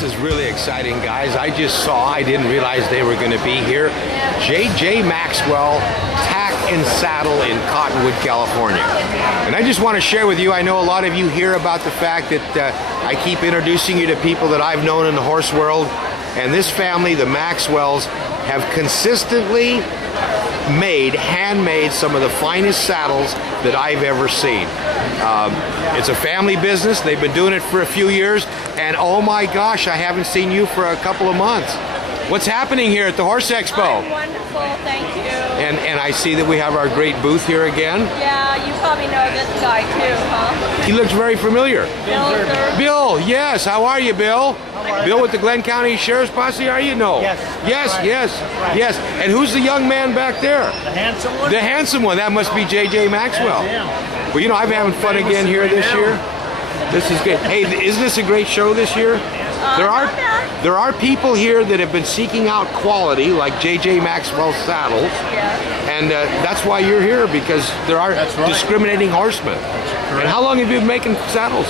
this is really exciting, guys. I didn't realize they were going to be here. J.J. Maxwell, Tack and Saddle in Cottonwood, California. And I just want to share with you, I know a lot of you hear about the fact that I keep introducing you to people that I've known in the horse world. And this family, the Maxwells, have consistently handmade some of the finest saddles that I've ever seen. It's a family business. They've been doing it for a few years, and oh my gosh, I haven't seen you for a couple of months. What's happening here at the Horse Expo? I'm wonderful, thank you. And I see that we have our great booth here again. Yeah, you probably know this guy too, huh? He looks very familiar. Bill, Bill, yes. How are you, Bill? Bill with the Glenn County Sheriff's Posse, are you? No. Yes. Yes, Right. yes, Right. yes. And who's the young man back there? The handsome one? The handsome one. That must be J.J. Maxwell. That's Well, you know, I'm having fun again here this year. This is good. Hey, isn't this a great show this year? There are people here that have been seeking out quality, like J.J. Maxwell saddles. Yeah. And that's why you're here, because there are discriminating horsemen. And how long have you been making saddles?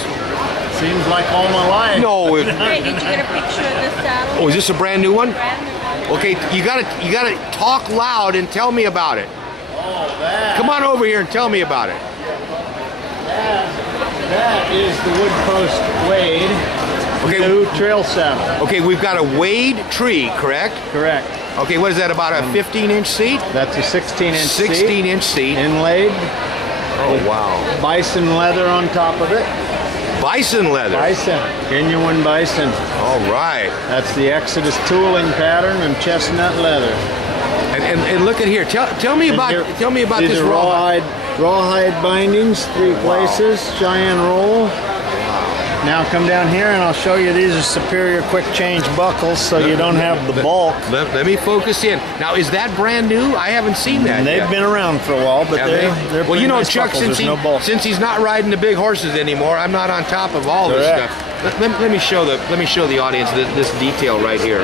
Seems like all my life. No. Hey, did you get a picture of this saddle? Oh, is this a brand new one? Brand new one. Okay, you gotta talk loud and tell me about it. Oh, that. Come on over here and tell me about it. That is the wood post Wade. Okay. New trail saddle. Okay, we've got a Wade tree, correct? Correct. Okay, what is that, about a 15-inch seat? That's a 16-inch seat. 16-inch seat. Inlaid. Oh, wow. Bison leather on top of it. Bison leather. Bison. Genuine bison. All right. That's the Exodus tooling pattern and chestnut leather. And look at here. Tell me about These this are rawhide bindings, 3 places, Cheyenne roll. Now come down here and I'll show you, these are superior quick change buckles, so you don't have the bulk. Let me focus in. Now, is that brand new? I haven't seen that. And they've yet. been around for a while, but they're well, you know, nice Chuck, buckles. since he's not riding the big horses anymore, I'm not on top of all this Correct. stuff. Let me show the audience this detail right here.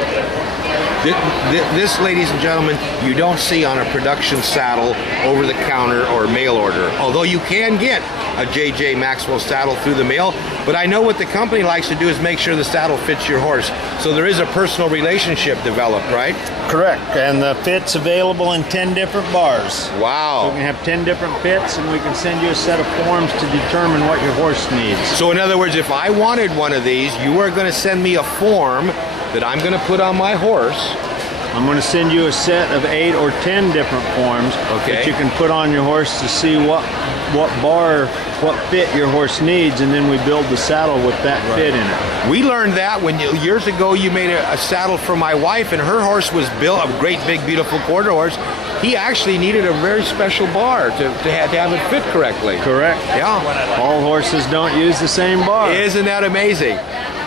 This, ladies and gentlemen, you don't see on a production saddle over the counter or mail order. Although you can get a J.J. Maxwell saddle through the mail, but I know what the company likes to do is make sure the saddle fits your horse. So there is a personal relationship developed, right? Correct, and the fit's available in 10 different bars. Wow. So we can have 10 different fits, and we can send you a set of forms to determine what your horse needs. So in other words, if I wanted one of these, you are going to send me a form that I'm going to put on my horse. I'm going to send you a set of 8 or 10 different forms that you can put on your horse to see what fit your horse needs, and then we build the saddle with that fit in it. We learned that when years ago you made a saddle for my wife, and her horse was built, a great big beautiful quarter horse. He actually needed a very special bar to have it fit correctly. Correct. Yeah. All horses don't use the same bar. Isn't that amazing?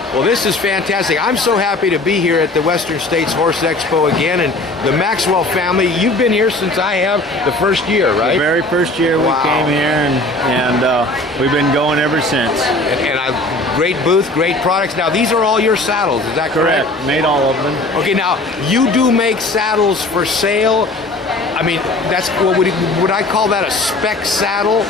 Well, this is fantastic. I'm so happy to be here at the Western States Horse Expo again, and the Maxwell family, you've been here since I have the first year, right? The very first year we came here, and we've been going ever since. And great booth, great products. Now, these are all your saddles, is that correct? Correct. Made all of them. Okay, now, you do make saddles for sale. I mean, that's what would I call that, a spec saddle?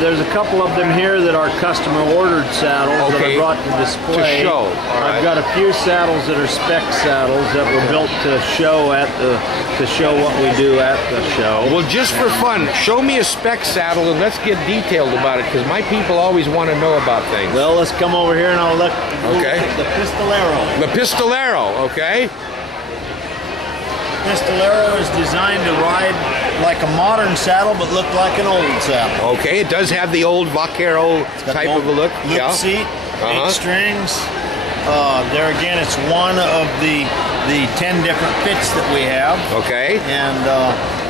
There's a couple of them here that are customer ordered saddles that I brought to display. To show. I've got a few saddles that are spec saddles that were built to show what we do at the show. Well, just for fun, show me a spec saddle and let's get detailed about it, because my people always want to know about things. Well, let's come over here and I'll look. Okay. The Pistolero. The Pistolero, okay. Pistolero is designed to ride like a modern saddle, but look like an old saddle. Okay, it does have the old vaquero type of a look. Loop seat, 8 strings. There again, it's one of the 10 different fits that we have. Okay. And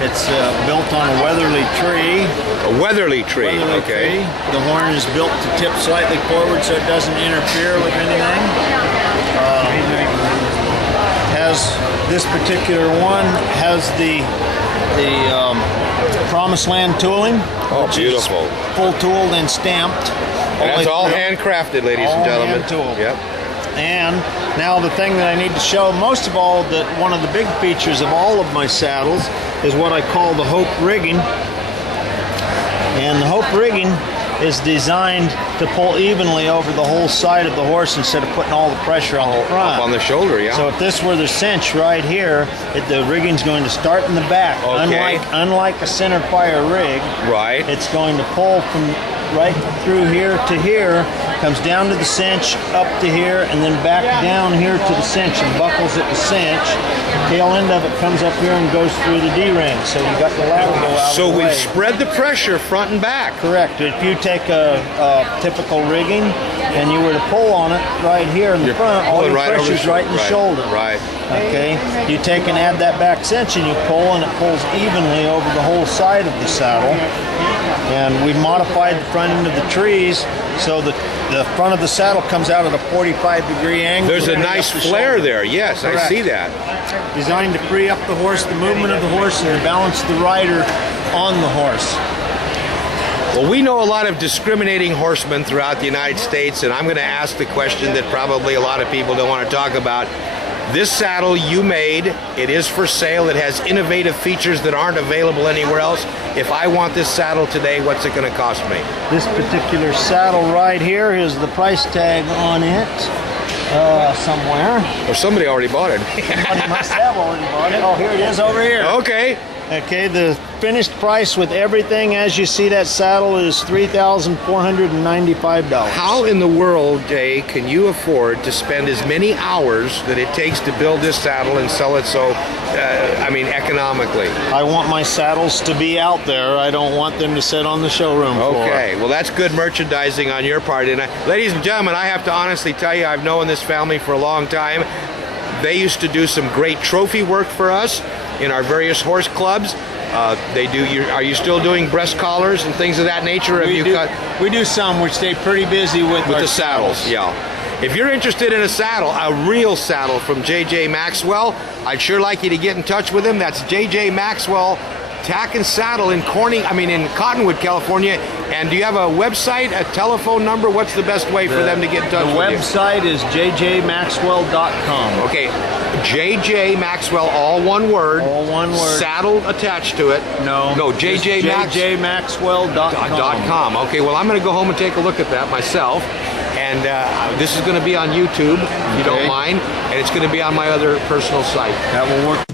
it's built on a Weatherly tree. A Weatherly tree, okay. The horn is built to tip slightly forward so it doesn't interfere with anything. This particular one has the Promised Land tooling. Oh, beautiful. Full tooled and stamped. And that's all handcrafted, ladies and gentlemen. Hand tooled. Yep. And now the thing that I need to show, most of all, that one of the big features of all of my saddles is what I call the Hope rigging. And the Hope rigging is designed to pull evenly over the whole side of the horse instead of putting all the pressure on the front. Up on the shoulder, yeah. So if this were the cinch right here, the rigging's going to start in the back. Okay. Unlike a center fire rig, right. it's going to pull from right through here to here, comes down to the cinch, up to here, and then back down here to the cinch and buckles at the cinch. Tail end of it comes up here and goes through the D-ring. So you got the ladder go out So of the we've way. spread the pressure front and back. Correct. If you take a typical rigging and you were to pull on it right here in the You're front, all pulling your right over pressure's the right in the shoulder. Right. Okay. You take and add that back cinch and you pull, and it pulls evenly over the whole side of the saddle. And we modified the front end of the trees so that the front of the saddle comes out at a 45-degree angle. There's a nice flare there. Yes, I Correct. see that. Designed to free up the horse, the movement of the horse, and to balance the rider on the horse. Well, we know a lot of discriminating horsemen throughout the United States, and I'm going to ask the question that probably a lot of people don't want to talk about. This saddle you made, it is for sale. It has innovative features that aren't available anywhere else. If I want this saddle today, what's it going to cost me? This particular saddle right here is the price tag on it somewhere. Or somebody already bought it. Somebody must have already bought it. Oh, here it is over here. Okay. Okay, the finished price with everything as you see that saddle is $3,495. How in the world, Jay, can you afford to spend as many hours that it takes to build this saddle and sell it so, economically? I want my saddles to be out there. I don't want them to sit on the showroom floor. Okay, well that's good merchandising on your part. And ladies and gentlemen, I have to honestly tell you, I've known this family for a long time. They used to do some great trophy work for us in our various horse clubs. They do. Are you still doing breast collars and things of that nature? We do some. We stay pretty busy with our the saddles? Yeah. If you're interested in a saddle, a real saddle from J.J. Maxwell, I'd sure like you to get in touch with him. That's J.J. Maxwell Tack and Saddle in Cottonwood, California. And do you have a website, a telephone number? What's the best way for them to get in touch with you? The website is jjmaxwell.com. Okay, J.J. Maxwell, all one word. All one word. Saddle attached to it. No. jjmaxwell.com. Okay, well, I'm going to go home and take a look at that myself. And this is going to be on YouTube, if you don't mind. And it's going to be on my other personal site. That will work.